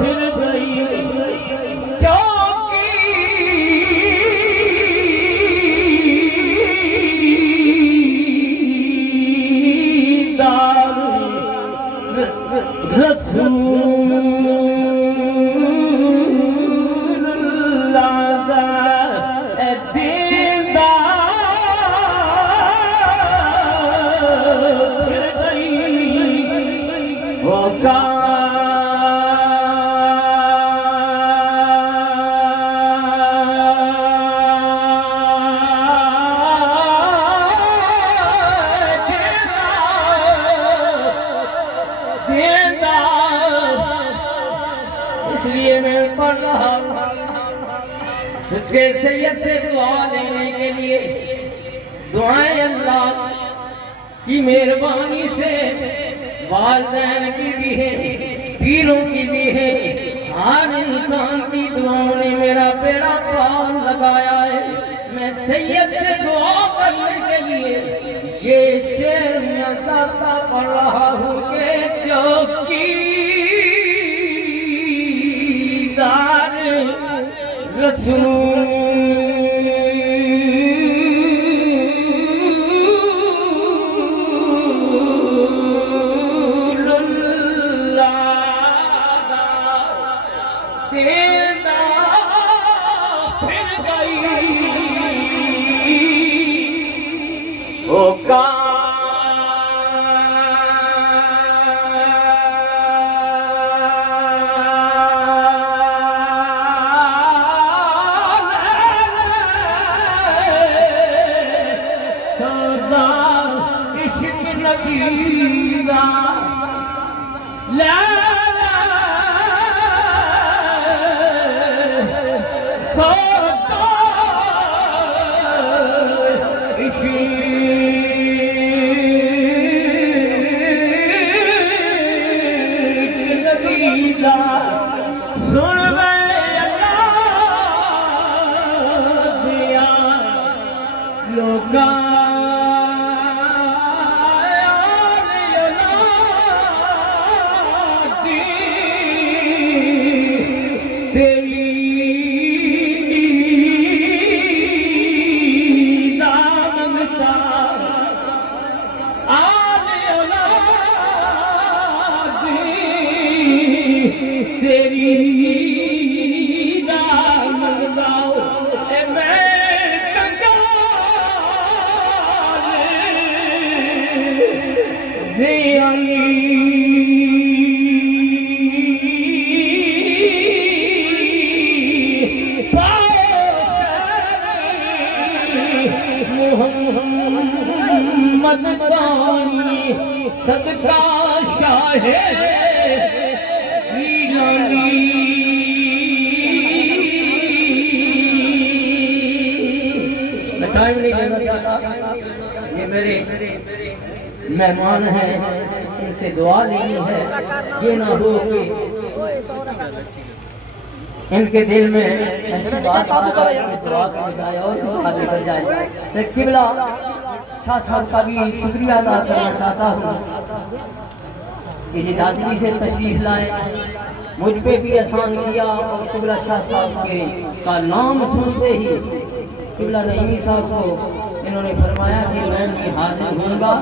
फिर गई चौकी दार इसलिए मैं पढ़ रहा सच्चे सैयद से दुआ लेने के लिए। दुआएं अल्लाह की मेहरबानी से वालिदैन की भी है, पीरों की भी है, हर इंसान की दुआओं ने मेरा बेड़ा पार लगाया है। मैं सैयद से दुआ करने के लिए ये शेर नज़ाता पढ़ रहा हूँ कि चौकीदार रसूल सुन दिया लोगा सदका शाहे मैं टाइम नहीं लेना चाहता। ये मेरे मेहमान हैं, इनसे दुआ लेनी है। ये ना हो कि इनके दिल में ऐसी बात आ जाए कि दुआ का बजाय और खाली कर जाए। मैं किबला शाह साहब का भी शुक्रिया अदा करना चाहता हूँ कि ये दादी से तशरीफ लाए, मुझ पे भी एहसान किया। और किबला शाह साहब के का नाम सुनते ही किबला नईमी साहब को इन्होंने फरमाया कि मैं भी हाजिर होऊंगा।